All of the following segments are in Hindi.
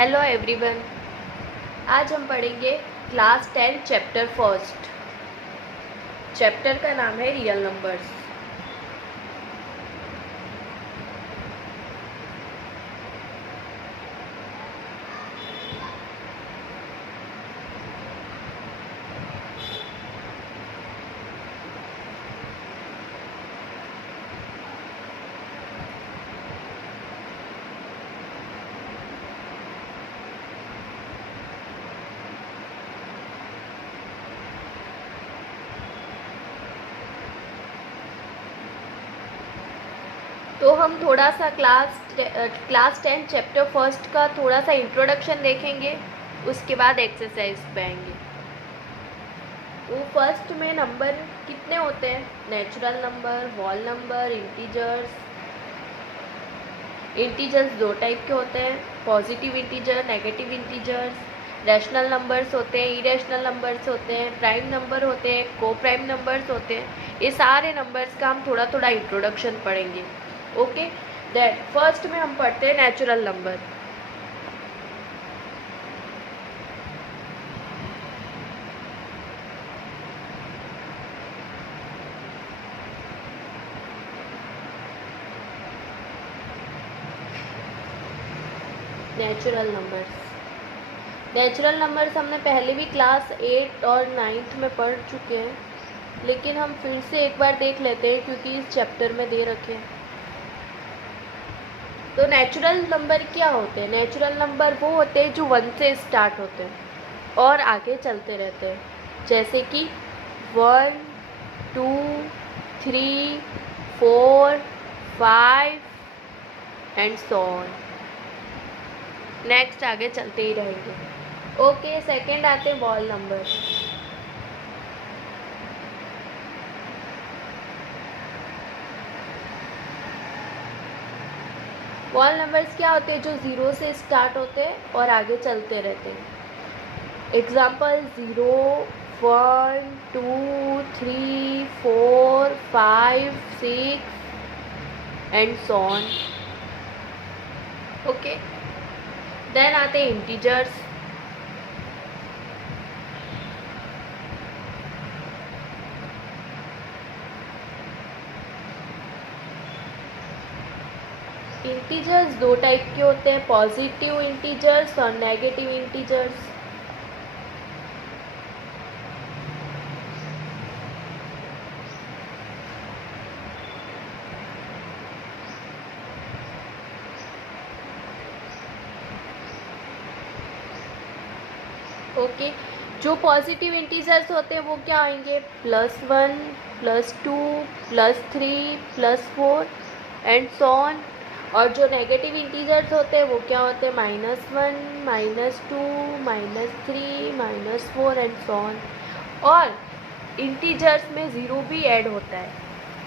Hello everyone. आज हम पढ़ेंगे क्लास 10 चैप्टर फर्स्ट। चैप्टर का नाम है रियल नंबर्स। तो हम थोड़ा सा क्लास 10 चैप्टर फर्स्ट का थोड़ा सा इंट्रोडक्शन देखेंगे, उसके बाद एक्सरसाइज पे आएंगे। तो फर्स्ट में नंबर कितने होते हैं? Natural number, whole number, integers. Integers दो टाइप के होते हैं, positive integer, negative integers. Rational numbers होते हैं, इरेशनल नंबर्स होते हैं, प्राइम नंबर होते हैं, को प्राइम नंबर्स होते हैं। ये सारे नंबर्स का हम थोड़ा थोड़ा इंट्रोडक्शन पढ़ेंगे। ओके, दैट फर्स्ट में हम पढ़ते हैं नेचुरल नंबर। नेचुरल नंबर्स हमने पहले भी क्लास 8 और 9th में पढ़ चुके हैं, लेकिन हम फिर से एक बार देख लेते हैं क्योंकि इस चैप्टर में दे रखे हैं। तो नेचुरल नंबर क्या होते हैं? नेचुरल नंबर वो होते हैं जो 1 से स्टार्ट होते हैं और आगे चलते रहते हैं, जैसे कि 1, 2, 3, 4, 5 एंड सो ऑन। नेक्स्ट आगे चलते ही रहेंगे। ओके, सेकंड आते हैं वॉल नंबर। वॉल नंबर्स क्या होते हैं? जो 0 से स्टार्ट होते हैं और आगे चलते रहते हैं। Example 0, 1, 2, 3, 4, 5, 6 and so on. Okay, then आते हैं इंटीजर्स। इंटीजर्स दो टाइप के होते हैं, पॉजिटिव इंटीजर्स और नेगेटिव इंटीजर्स। ओके, जो पॉजिटिव इंटीजर्स होते हैं वो क्या आएंगे? +1, +2, +3, +4 एंड सो ऑन। और जो नेगेटिव इंटीजर्स होते हैं वो क्या होते हैं? -1, -2, -3, -4 एंड सो ऑन। और इंटीजर्स में ज़ीरो भी ऐड होता है,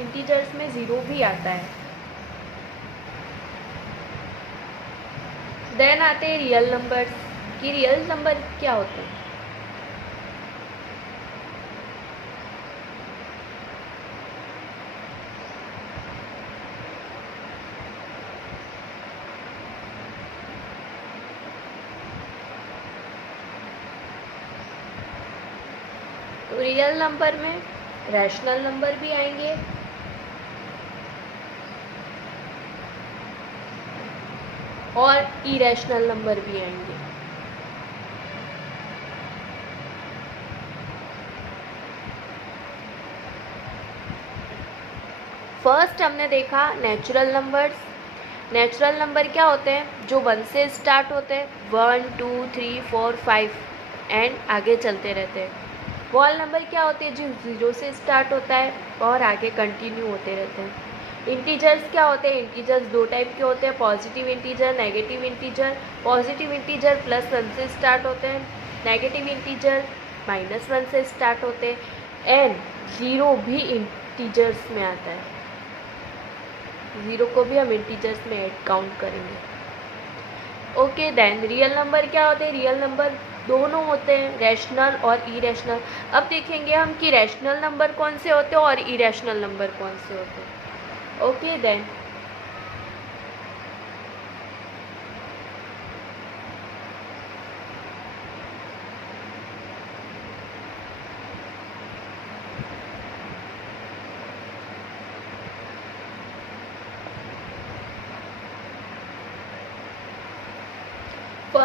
इंटीजर्स में ज़ीरो भी आता है। देन आते हैं रियल नंबर्स। कि रियल नंबर क्या होते हैं? तो रियल नंबर में रैशनल नंबर भी आएंगे और इरेशनल नंबर भी आएंगे। फर्स्ट हमने देखा नेचुरल नंबर्स। नेचुरल नंबर क्या होते हैं? जो 1 से स्टार्ट होते हैं, 1, 2, 3, 4, 5 एंड आगे चलते रहते हैं। वॉल नंबर क्या होते हैं? जो 0 से स्टार्ट होता है और आगे कंटिन्यू होते रहते हैं। इंटीजर्स क्या होते हैं? इंटीजर्स दो टाइप के होते हैं, positive integer, negative integer. Positive integer +1 से स्टार्ट होते हैं, नेगेटिव इंटीजर -1 से स्टार्ट होते हैं एंड 0 भी इंटीजर्स में आता है। 0 को भी हम इंटीजर्स में ऐड काउंट करेंगे। ओके, देन रियल नंबर क्या होते हैं? रियल नंबर दोनों होते हैं, रैशनल और इरेशनल। अब देखेंगे हम कि रैशनल नंबर कौन से होते हैं और इरेशनल नंबर कौन से होते हैं। ओके, देन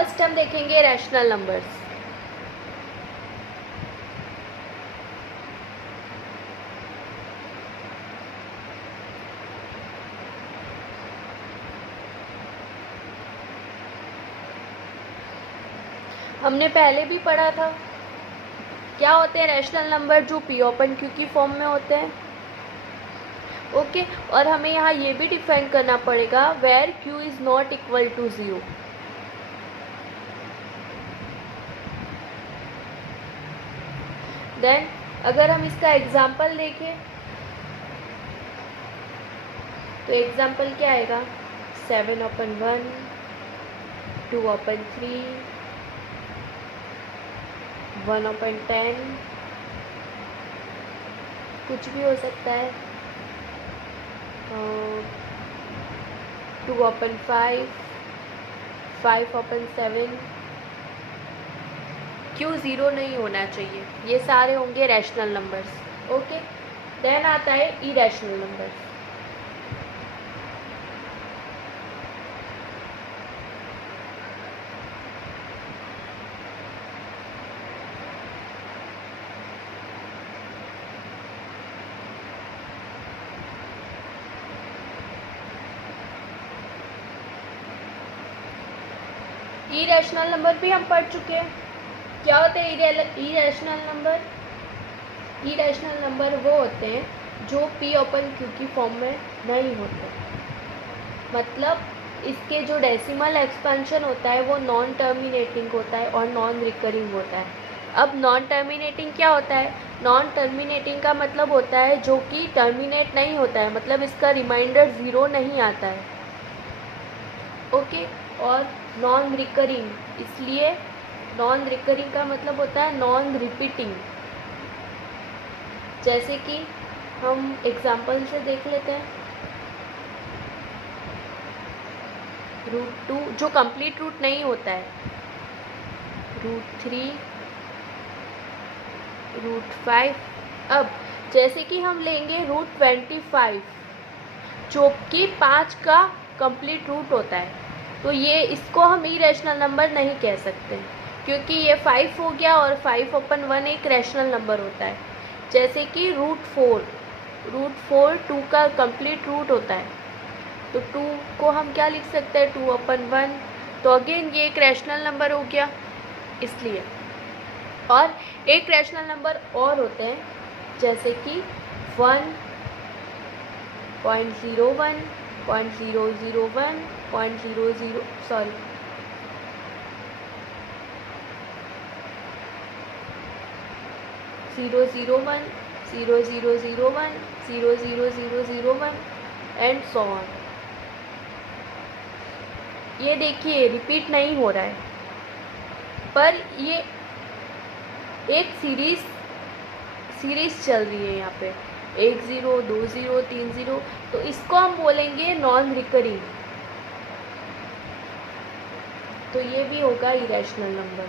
फर्स्ट हम देखेंगे रैशनल नंबर्स। हमने पहले भी पढ़ा था क्या होते हैं रैशनल नंबर, जो पी ओपन क्यू की फॉर्म में होते हैं। ओके, और हमें यहाँ ये भी डिफाइन करना पड़ेगा where q is not equal to 0। Then अगर हम इसका एग्जाम्पल देखें तो एग्जाम्पल क्या आएगा, 7/1, 2/3, 1/10, कुछ भी हो सकता है, 2/5, 5/7। क्यों 0 नहीं होना चाहिए, ये सारे होंगे रैशनल नंबर्स। ओके, देन आता है इरैशनल नंबर्स। इरैशनल नंबर भी हम पढ़ चुके हैं। क्या होते हैं इरैशनल नंबर? इरैशनल नंबर वो होते हैं जो पी ओपन क्यू की फॉर्म में नहीं होते, मतलब इसके जो डेसिमल एक्सपेंशन होता है वो नॉन टर्मिनेटिंग होता है और नॉन रिकरिंग होता है। अब नॉन टर्मिनेटिंग क्या होता है? नॉन टर्मिनेटिंग का मतलब होता है जो कि टर्मिनेट नहीं होता है, मतलब इसका रिमाइंडर 0 नहीं आता है। ओके, और नॉन रिकरिंग, इसलिए नॉन रिकरिंग का मतलब होता है नॉन रिपीटिंग। जैसे कि हम एग्जाम्पल से देख लेते हैं, √2 जो कंप्लीट रूट नहीं होता है, √3, √5। अब जैसे कि हम लेंगे √25 जो कि 5 का कंप्लीट रूट होता है, तो ये इसको हम इरैशनल नंबर नहीं कह सकते क्योंकि ये 5 हो गया और 5/1 एक रैशनल नंबर होता है। जैसे कि √4 2 का कंप्लीट रूट होता है, तो 2 को हम क्या लिख सकते हैं, 2/1। तो अगेन ये एक रैशनल नंबर हो गया इसलिए। और एक रैशनल नंबर और होते हैं जैसे कि 1, 0.01, 0.001, 0.00 सॉरी 001, 0001, 00001 एंड सो ऑन। ये देखिए रिपीट नहीं हो रहा है, पर ये एक सीरीज चल रही है यहाँ पे, 1 0 2 0 3 0, तो इसको हम बोलेंगे नॉन रिकरिंग। तो ये भी होगा इरैशनल नंबर।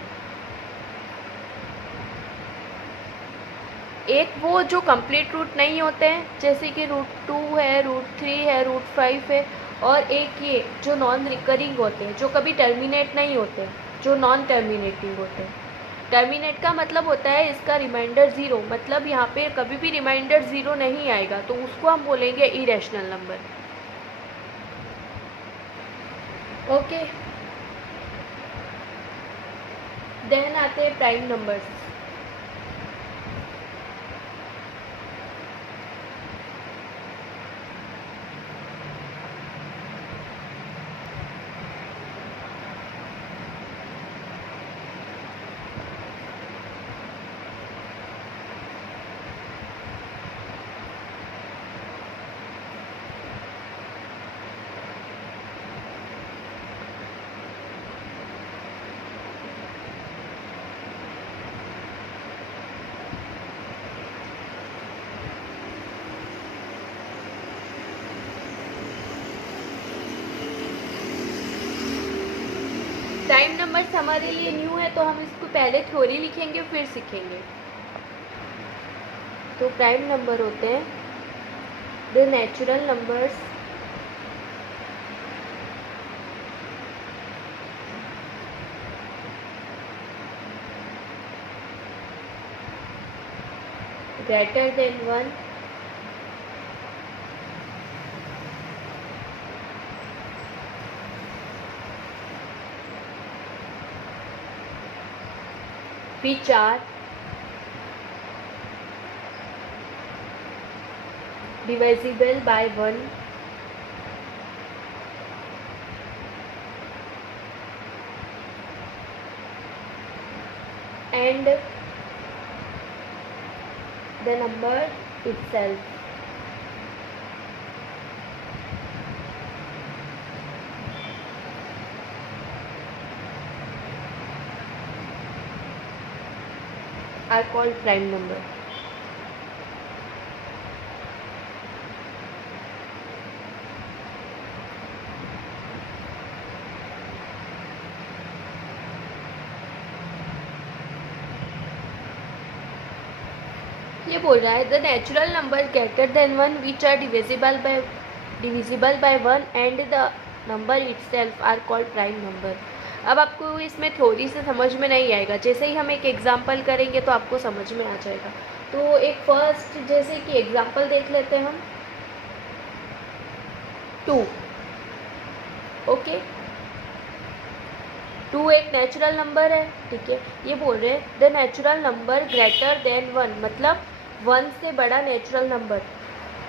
एक वो जो कंप्लीट रूट नहीं होते हैं जैसे कि √2 है, √3 है, √5 है, और एक ये जो नॉन रिकरिंग होते हैं जो कभी टर्मिनेट नहीं होते, जो नॉन टर्मिनेटिंग होते हैं। टर्मिनेट का मतलब होता है इसका रिमाइंडर 0, मतलब यहाँ पे कभी भी रिमाइंडर 0 नहीं आएगा, तो उसको हम बोलेंगे इरैशनल नंबर। ओके, देन आते हैं प्राइम नंबर्स। प्राइम नंबर्स हमारे लिए न्यू है तो हम इसको पहले थ्योरी लिखेंगे फिर सीखेंगे। तो प्राइम नंबर होते हैं the natural numbers greater than 1 which are divisible by 1 and the number itself. Are called prime number. ये बोल रहा है the natural number greater than 1 which are divisible by 1 and the number itself are called prime number. अब आपको इसमें थोड़ी से समझ में नहीं आएगा, जैसे ही हम एक एग्जांपल करेंगे तो आपको समझ में आ जाएगा। तो एक फर्स्ट जैसे कि एग्जांपल देख लेते हैं हम 2। ओके, 2 एक नेचुरल नंबर है, ठीक है। ये बोल रहे हैं the natural number greater than 1, मतलब 1 से बड़ा नेचुरल नंबर।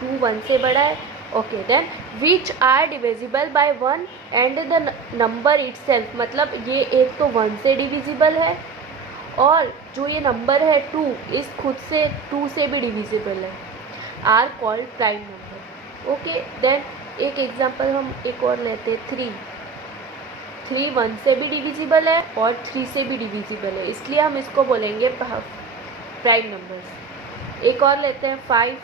2 1 से बड़ा है, okay. Then which are divisible by 1 and the number itself, मतलब ये एक तो 1 से डिविजिबल है और जो ये नंबर है 2 इस खुद से 2 से भी डिविजिबल है, are called prime number. Okay, then एक एग्जांपल हम एक और लेते हैं 3। 3 1 से भी डिविजिबल है और 3 से भी डिविजिबल है, इसलिए हम इसको बोलेंगे प्राइम नंबर्स। एक और लेते हैं 5।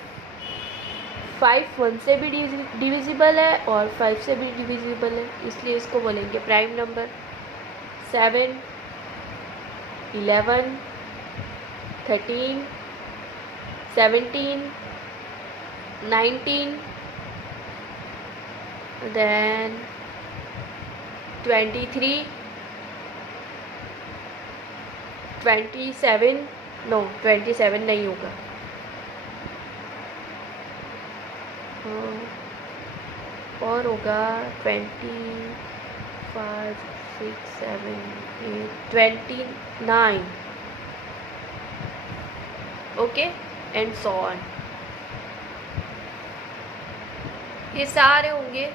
5 1 से भी डिविजिबल है और 5 से भी डिविजिबल है, इसलिए इसको बोलेंगे प्राइम नंबर। 7 11 13 17 19 then 23 27 नो 27 नहीं होगा, और होगा 25 6 7 8 29। Okay, and so on. ये सारे होंगे,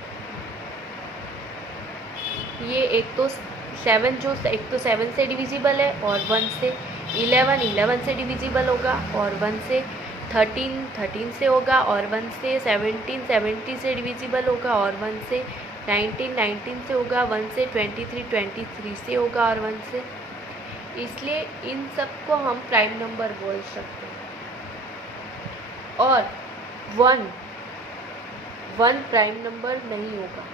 ये एक तो 7 जो एक तो 7 से डिविजिबल है और 1 से 11 से डिविजिबल होगा और 1 से 13 से होगा और 1 से 17 से डिविजिबल होगा और 1 से 19 से होगा, 1 से 23 से होगा और 1 से, इसलिए इन सब को हम प्राइम नंबर बोल सकते हैं। और 1 प्राइम नंबर नहीं होगा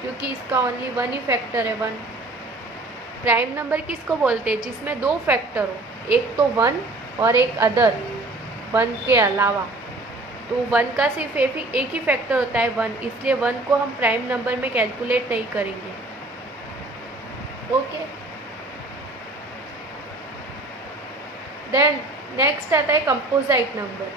क्योंकि इसका ओनली 1 ही फैक्टर है 1। प्राइम नंबर किसको बोलते हैं? जिसमें 2 फैक्टर हो, एक तो 1 और एक अदर 1 के अलावा। तो 1 का सिर्फ एक ही फैक्टर होता है 1, इसलिए 1 को हम प्राइम नंबर में कैलकुलेट नहीं करेंगे। ओके, देन नेक्स्ट आता है कंपोजिट नंबर।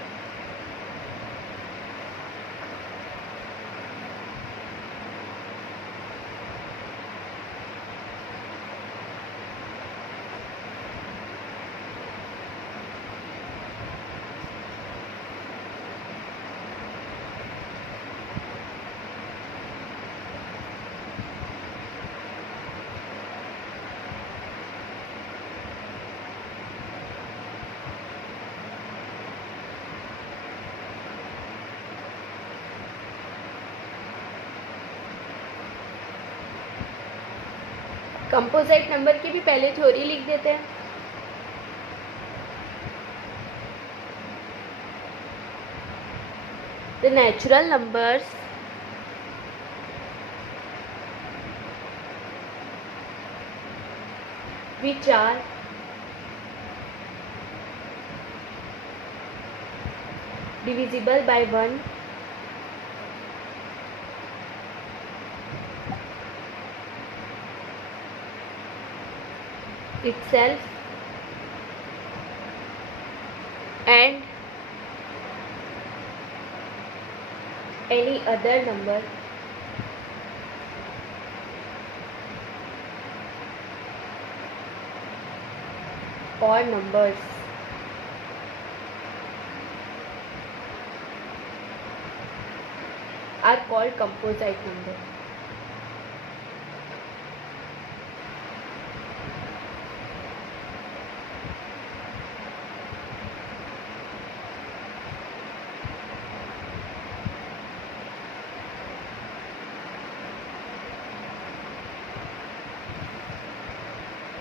कंपोजिट नंबर की भी पहले थ्योरी लिख देते हैं। The natural numbers which are divisible by 1 itself and any other number or numbers are called composite number.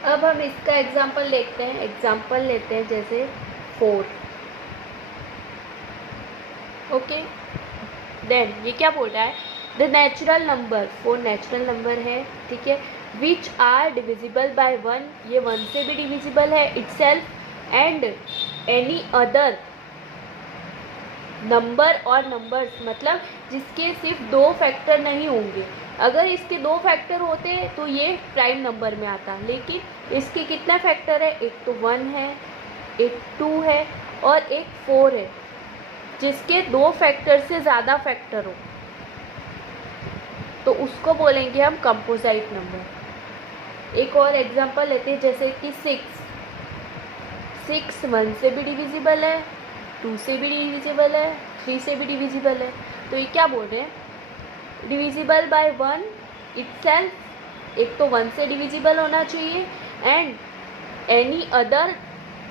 अब हम इसका एग्जाम्पल देखते हैं। एग्जाम्पल लेते हैं जैसे 4। ओके, देन ये क्या बोल रहा है, the natural number, 4 natural number है, ठीक है, विच आर डिविजिबल बाय 1, ये 1 से भी डिविजिबल है itself, and any other number और नंबर्स, मतलब जिसके सिर्फ 2 फैक्टर नहीं होंगे। अगर इसके 2 फैक्टर होते तो ये प्राइम नंबर में आता, लेकिन इसके कितने फैक्टर है, एक तो 1 है, एक 2 है और एक 4 है, जिसके 2 फैक्टर से ज़्यादा फैक्टर हो तो उसको बोलेंगे हम कंपोजिट नंबर। एक और एग्जांपल लेते हैं जैसे कि 6 1 से भी डिविजिबल है, 2 से भी डिविजिबल है, 3 से भी डिविजिबल है। तो ये क्या बोल रहे हैं, डिविजिबल बाय 1 इटसेल्फ, एक तो 1 से डिविजिबल होना चाहिए, एंड एनी अदर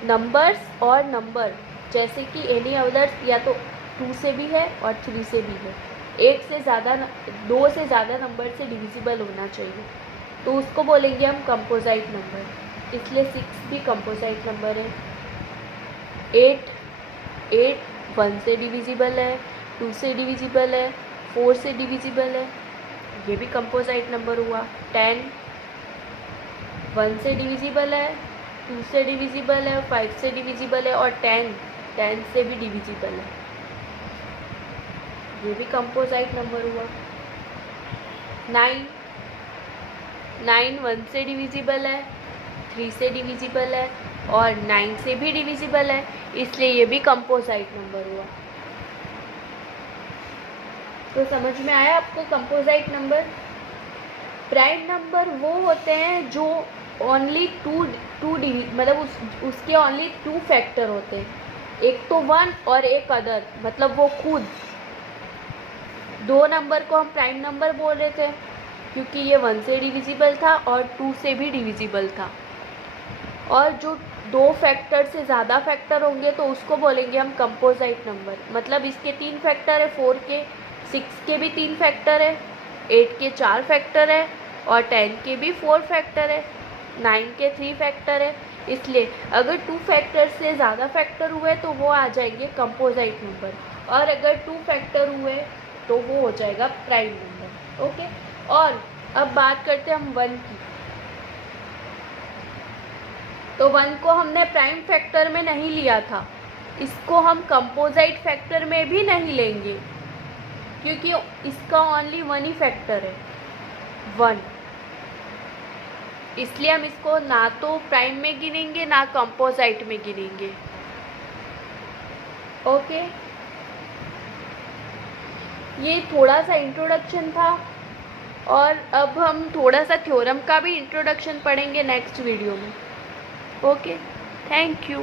नंबर्स और नंबर, जैसे कि एनी अदर्स या तो 2 से भी है और 3 से भी है, 1 से ज़्यादा 2 से ज़्यादा नंबर से डिविजिबल होना चाहिए, तो उसको बोलेंगे हम कंपोजिट नंबर। इसलिए 6 भी कंपोजिट नंबर है। 8 1 से डिविजिबल है, 2 से डिविजिबल है, 4 से डिविजिबल है, ये भी कंपोजिट नंबर हुआ। 10 1 से डिविजिबल है, 2 से डिविजिबल है, 5 से डिविजिबल है और 10 से भी डिविजिबल है, ये भी कंपोजिट नंबर हुआ। 9 1 से डिविजिबल है, 3 से डिविजिबल है और 9 से भी डिविजिबल है, इसलिए ये भी कंपोजिट नंबर हुआ। तो समझ में आया आपको कंपोजिट नंबर। प्राइम नंबर वो होते हैं जो ओनली टू मतलब उसके ओनली 2 फैक्टर होते हैं, एक तो 1 और एक अदर, मतलब वो खुद 2 नंबर को हम प्राइम नंबर बोल रहे थे क्योंकि ये 1 से डिविजिबल था और 2 से भी डिविजिबल था, और जो 2 फैक्टर से ज़्यादा फैक्टर होंगे तो उसको बोलेंगे हम कंपोजिट नंबर। मतलब इसके 3 फैक्टर है, 4 के, 6 के भी 3 फैक्टर है, 8 के 4 फैक्टर है और 10 के भी 4 फैक्टर है, 9 के 3 फैक्टर है। इसलिए अगर 2 फैक्टर से ज़्यादा फैक्टर हुए तो वो आ जाएंगे कंपोजिट नंबर, और अगर 2 फैक्टर हुए तो वो हो जाएगा प्राइम नंबर। ओके, और अब बात करते हैं हम 1 की। तो 1 को हमने प्राइम फैक्टर में नहीं लिया था, इसको हम कंपोजिट फैक्टर में भी नहीं लेंगे क्योंकि इसका ओनली 1 ही फैक्टर है, 1, इसलिए हम इसको ना तो प्राइम में गिनेंगे ना कंपोजिट में गिनेंगे। ओके, ये थोड़ा सा इंट्रोडक्शन था, और अब हम थोड़ा सा थ्योरम का भी इंट्रोडक्शन पढ़ेंगे नेक्स्ट वीडियो में। Okay, thank you.